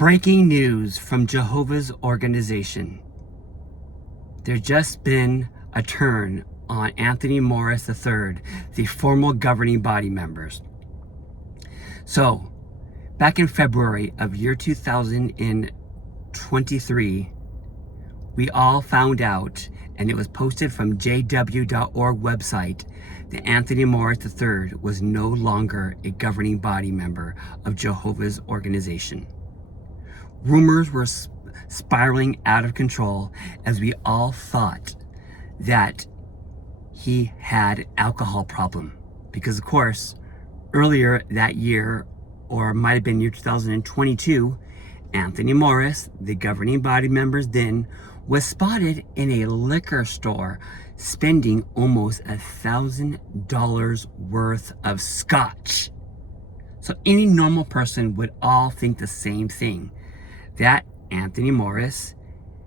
Breaking news from Jehovah's organization. There's just been a turn on Anthony Morris III, the formal governing body members. So, back in February of year 2023, we all found out, and it was posted from JW.org website, that Anthony Morris III was no longer a governing body member of Jehovah's organization. Rumors were spiraling out of control as we all thought that he had an alcohol problem. Because of course, earlier that year, or it might have been year 2022, Anthony Morris, the governing body members then, was spotted in a liquor store spending almost $1,000 worth of scotch. So any normal person would all think the same thing, that Anthony Morris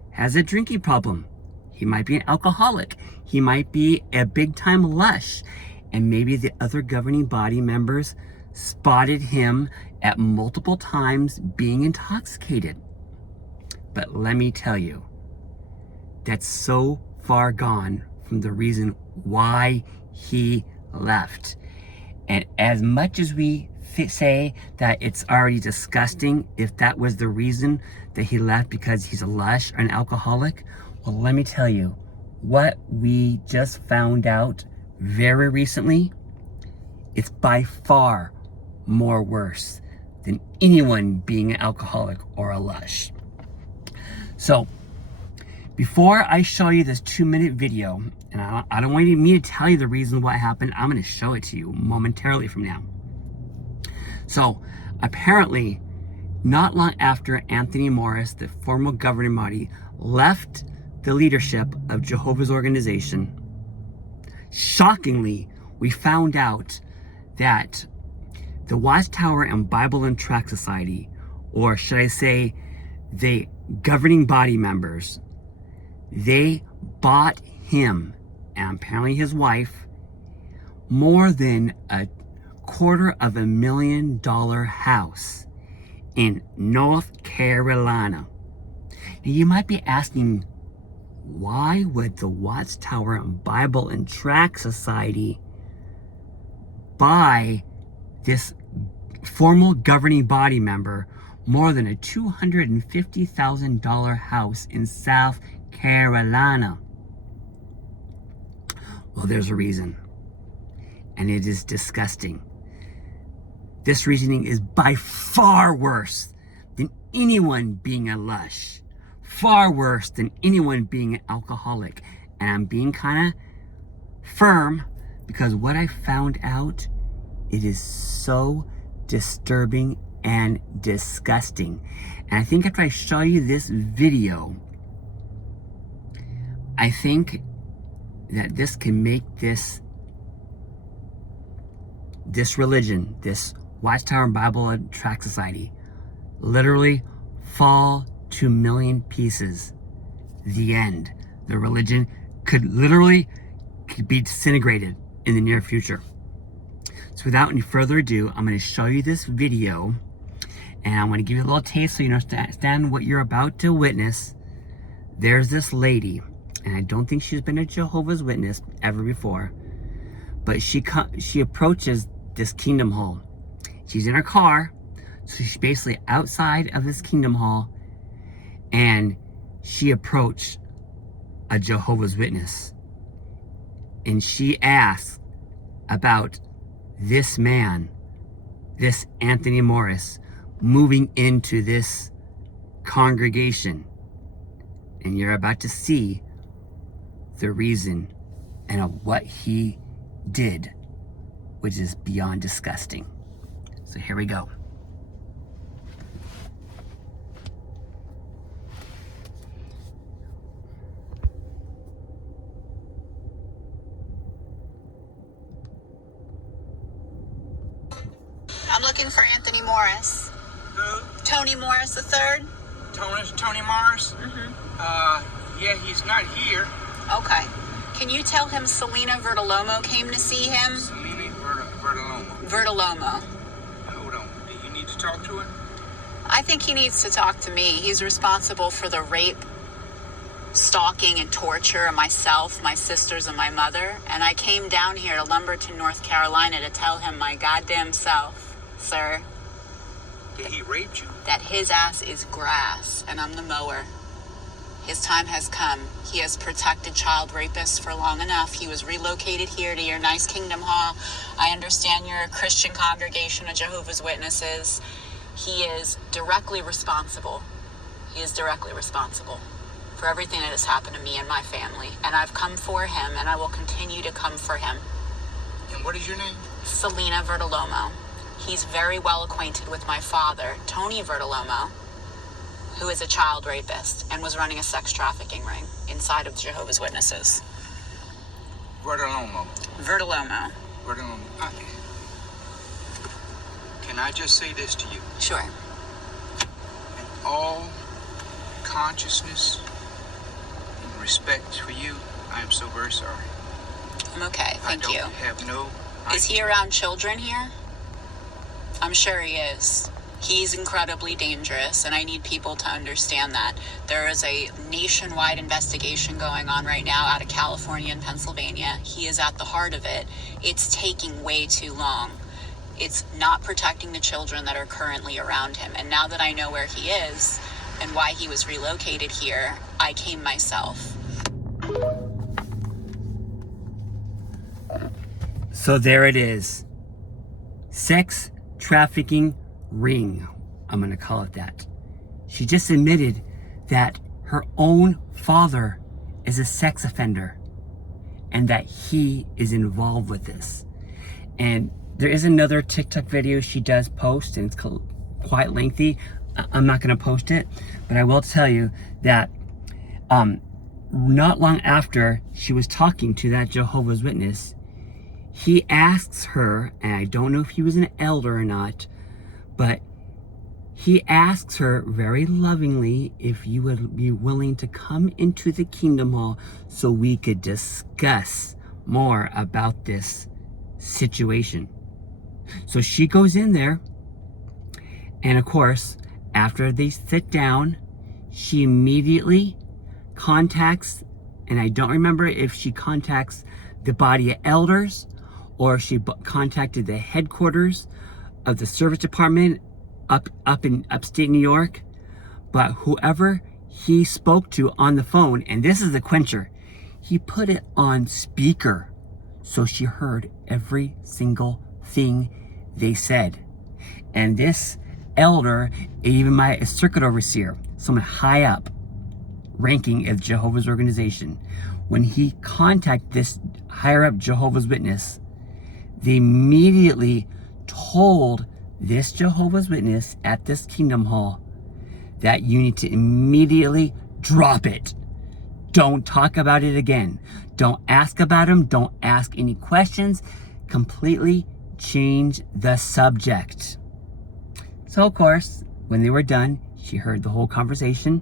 has a drinking problem. He might be an alcoholic. He might be a big-time lush. And maybe the other governing body members spotted him at multiple times being intoxicated. But let me tell you, that's so far gone from the reason why he left. And as much as we say that it's already disgusting if that was the reason that he left, because he's a lush or an alcoholic, well, let me tell you, what we just found out very recently, it's by far more worse than anyone being an alcoholic or a lush. So, before I show you this 2-minute video, and I don't want me to tell you the reason what happened, I'm going to show it to you momentarily from now. So, apparently, not long after Anthony Morris, the formal governing body, left the leadership of Jehovah's organization, shockingly, we found out that the Watchtower and Bible and Tract Society, or should I say, the governing body members, they bought him, and apparently his wife, more than $250,000 house in North Carolina. Now you might be asking, why would the Watchtower and Bible and Tract Society buy this formal governing body member more than a $250,000 house in South Carolina? Well, there's a reason, and it is disgusting. This reasoning is by far worse than anyone being a lush, far worse than anyone being an alcoholic. And I'm being kind of firm because what I found out, it is so disturbing and disgusting. And I think after I show you this video, I think that this can make this religion, this Watchtower and Bible and Tract Society, literally fall to a million pieces. The end. The religion could be disintegrated in the near future. So without any further ado, I'm going to show you this video, and I'm going to give you a little taste so you understand what you're about to witness. There's this lady, and I don't think she's been a Jehovah's Witness ever before, but she approaches this Kingdom Hall. She's in her car, so she's basically outside of this Kingdom Hall, and she approached a Jehovah's Witness, and she asked about this man, this Anthony Morris, moving into this congregation. And you're about to see the reason and of what he did, which is beyond disgusting. So here we go. I'm looking for Anthony Morris. Who? Tony Morris III? Tony Morris? Yeah, he's not here. Okay. Can you tell him Selena Vertolomo came to see him? Selena Vertolomo. Vertolomo. Hold on. Do you need to talk to her? I think he needs to talk to me. He's responsible for the rape, stalking, and torture of myself, my sisters, and my mother. And I came down here to Lumberton, North Carolina to tell him my goddamn self, sir, That he raped you? that his ass is grass and I'm the mower. His time has come. He has protected child rapists for long enough. He was relocated here to your nice Kingdom Hall. I understand you're a Christian congregation of Jehovah's Witnesses. He is directly responsible. He is directly responsible for everything that has happened to me and my family. And I've come for him, and I will continue to come for him. And what is your name? Selena Vertolomo. He's very well acquainted with my father, Tony Vertolomo, who is a child rapist and was running a sex trafficking ring inside of Jehovah's Witnesses. Vertolomo. Vertolomo. Vertolomo. Can I just say this to you? Sure. In all consciousness and respect for you, I am so very sorry. I'm okay, thank you. I don't have no Is he around children here? I'm sure he is. He's incredibly dangerous, and I need people to understand that. There is a nationwide investigation going on right now out of California and Pennsylvania. He is at the heart of it. It's taking way too long. It's not protecting the children that are currently around him. And now that I know where he is and why he was relocated here, I came myself. So there it is. Sex trafficking ring. I'm going to call it that. She just admitted that her own father is a sex offender and that he is involved with this. And there is another TikTok video she does post, and it's quite lengthy. I'm not going to post it, but I will tell you that not long after she was talking to that Jehovah's Witness, he asks her, and I don't know if he was an elder or not, but he asks her very lovingly if you would be willing to come into the Kingdom Hall so we could discuss more about this situation. So she goes in there, and of course, after they sit down, she immediately contacts, and I don't remember if she contacts the body of elders or she contacted the headquarters of the service department up in upstate New York, but whoever he spoke to on the phone, and this is the quencher, he put it on speaker so she heard every single thing they said. And this elder, even my circuit overseer, someone high up ranking of Jehovah's organization, when he contacted this higher up Jehovah's Witness, they immediately told this Jehovah's Witness at this Kingdom Hall that you need to immediately drop it. Don't talk about it again. Don't ask about him. Don't ask any questions. Completely change the subject. So of course, when they were done, she heard the whole conversation.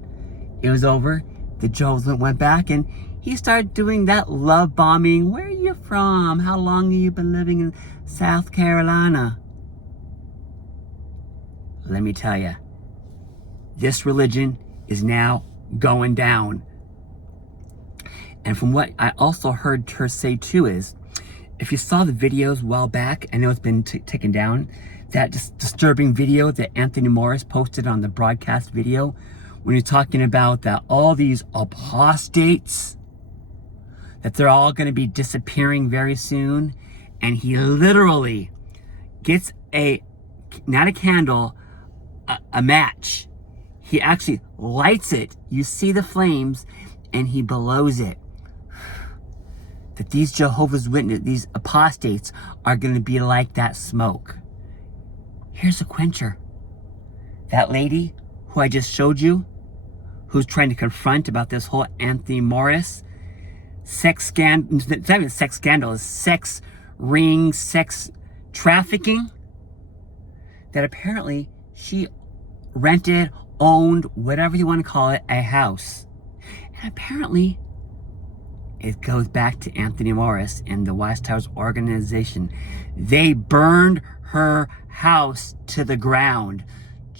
It was over. The Jehovah's went back and he started doing that love bombing. Where are you from? How long have you been living in South Carolina? Let me tell you, this religion is now going down. And from what I also heard her say too is, if you saw the videos a while back, I know it's been taken down, that disturbing video that Anthony Morris posted on the broadcast video, when you're talking about that all these apostates, that they're all going to be disappearing very soon. And he literally gets not a candle, a match. He actually lights it. You see the flames and he blows it. That these Jehovah's Witnesses, these apostates, are going to be like that smoke. Here's a quencher. That lady who I just showed you, who's trying to confront about this whole Anthony Morris sex scandal, it's not even sex scandal, it's sex ring, sex trafficking, that apparently she rented, owned, whatever you want to call it, a house. And apparently it goes back to Anthony Morris and the Watchtowers organization. They burned her house to the ground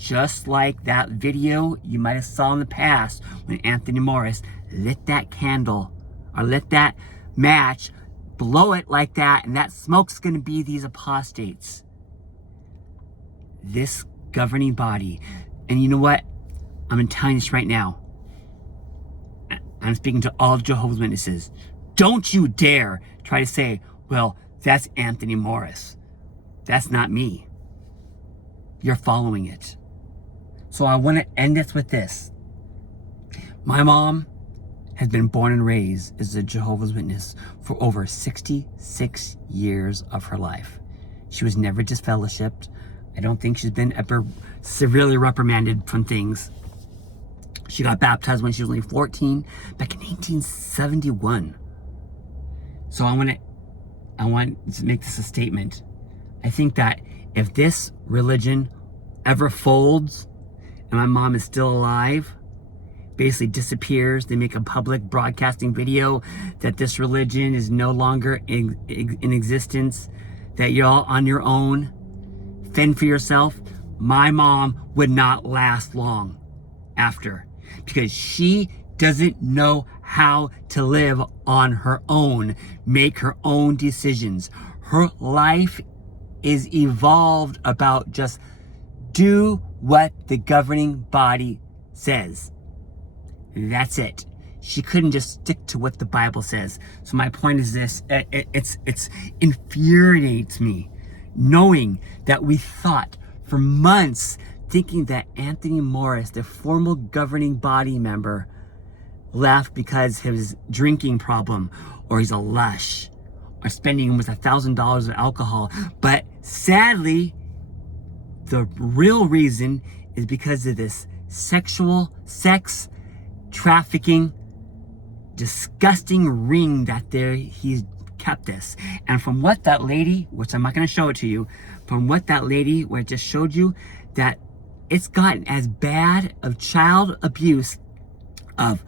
Just like that video you might have saw in the past when Anthony Morris lit that candle or lit that match, blow it like that, and that smoke's going to be these apostates. This governing body, and you know what? I'm telling you this right now. I'm speaking to all Jehovah's Witnesses. Don't you dare try to say, well, that's Anthony Morris. That's not me. You're following it. So I want to end this with this. My mom has been born and raised as a Jehovah's Witness for over 66 years of her life. She was never disfellowshipped. I don't think she's been ever severely reprimanded from things. She got baptized when she was only 14, back in 1871. So I want to make this a statement. I think that if this religion ever folds and my mom is still alive, basically disappears, they make a public broadcasting video that this religion is no longer in existence, that you're all on your own, fend for yourself, my mom would not last long after, because she doesn't know how to live on her own, make her own decisions. Her life is evolved about just do what the governing body says. That's it. She couldn't just stick to what the Bible says. So my point is this, it's infuriates me knowing that we thought for months, thinking that Anthony Morris, the former governing body member, left because of his drinking problem, or he's a lush, or spending almost $1,000 of alcohol. But sadly, the real reason is because of this sex trafficking, disgusting ring that he's kept us. And from what that lady, which I'm not going to show it to you, from what that lady, where it just showed you that it's gotten as bad of child abuse, of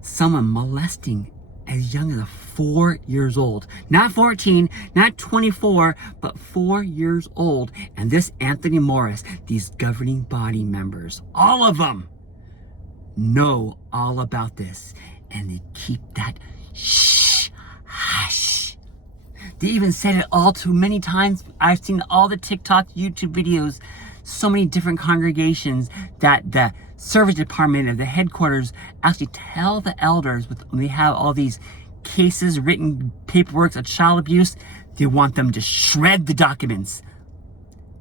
someone molesting as young as 4 years old. Not 14, not 24, but 4 years old. And this Anthony Morris, these governing body members, all of them know all about this. And they keep that shh, hush. They even said it all too many times. I've seen all the TikTok, YouTube videos, so many different congregations that the service department of the headquarters actually tell the elders when they have all these cases, written paperwork of child abuse, they want them to shred the documents.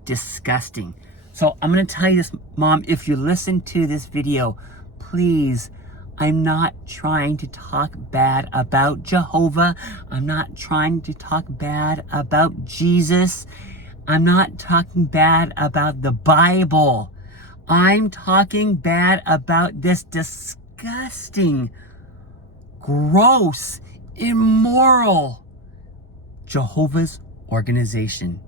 Disgusting. So I'm going to tell you this, Mom, if you listen to this video, please, I'm not trying to talk bad about Jehovah. I'm not trying to talk bad about Jesus. I'm not talking bad about the Bible. I'm talking bad about this disgusting, gross, immoral Jehovah's organization,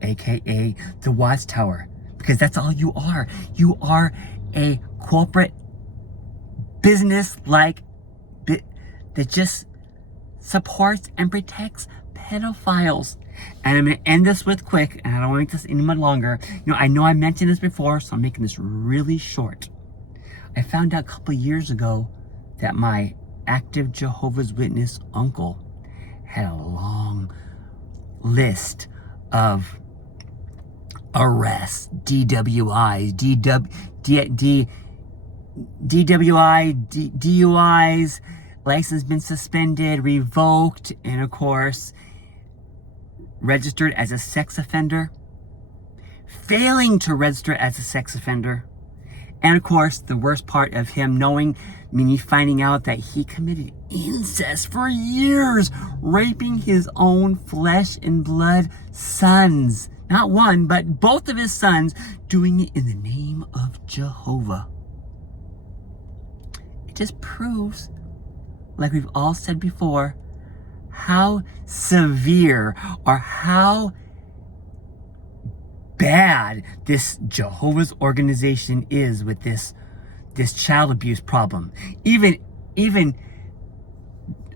aka the Watchtower, because that's all you are. You are a corporate business that just supports and protects pedophiles. And I'm going to end this with quick, and I don't want to make this any much longer. I know I mentioned this before, so I'm making this really short. I found out a couple of years ago that my active Jehovah's Witness uncle had a long list of arrests, DWIs, DUIs, license been suspended, revoked, and of course, registered as a sex offender, failing to register as a sex offender, and of course, the worst part of him finding out that he committed incest for years, raping his own flesh and blood sons. Not one, but both of his sons, doing it in the name of Jehovah. It just proves, like we've all said before, how severe or how bad this Jehovah's organization is with this child abuse problem. Even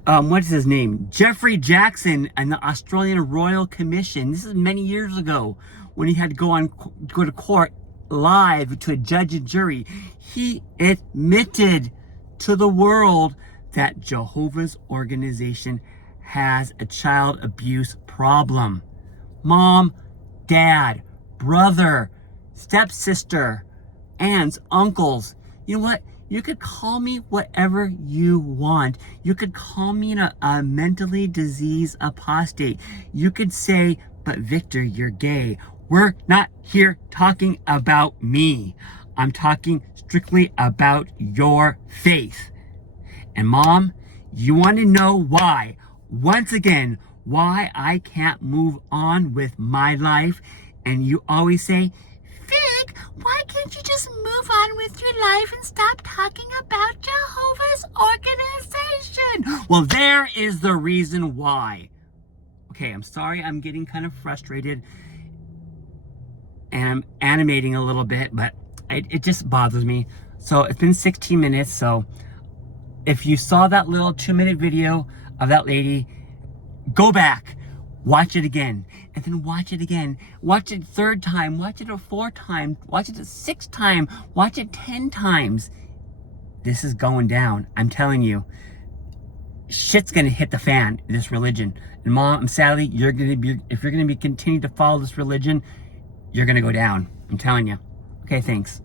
what's his name? Jeffrey Jackson and the Australian Royal Commission. This is many years ago when he had to go to court live to a judge and jury. He admitted to the world that Jehovah's organization has a child abuse problem. Mom, dad, brother, stepsister, aunts, uncles. You know what? You could call me whatever you want. You could call me a mentally diseased apostate. You could say, but Victor, you're gay. We're not here talking about me. I'm talking strictly about your faith. And Mom, you want to know why? Once again, why I can't move on with my life? And you always say, Vic, why can't you just move on with your life and stop talking about Jehovah's organization? Well, there is the reason why. Okay, I'm sorry I'm getting kind of frustrated and I'm animating a little bit, but it just bothers me. So it's been 16 minutes, so if you saw that little 2-minute video of that lady, go back, watch it again, and then watch it again. Watch it a third time, watch it a fourth time, watch it a sixth time, watch it 10 times. This is going down, I'm telling you. Shit's gonna hit the fan in this religion. And Mom, sadly, if you're gonna be continue to follow this religion, you're gonna go down. I'm telling you. Okay, thanks.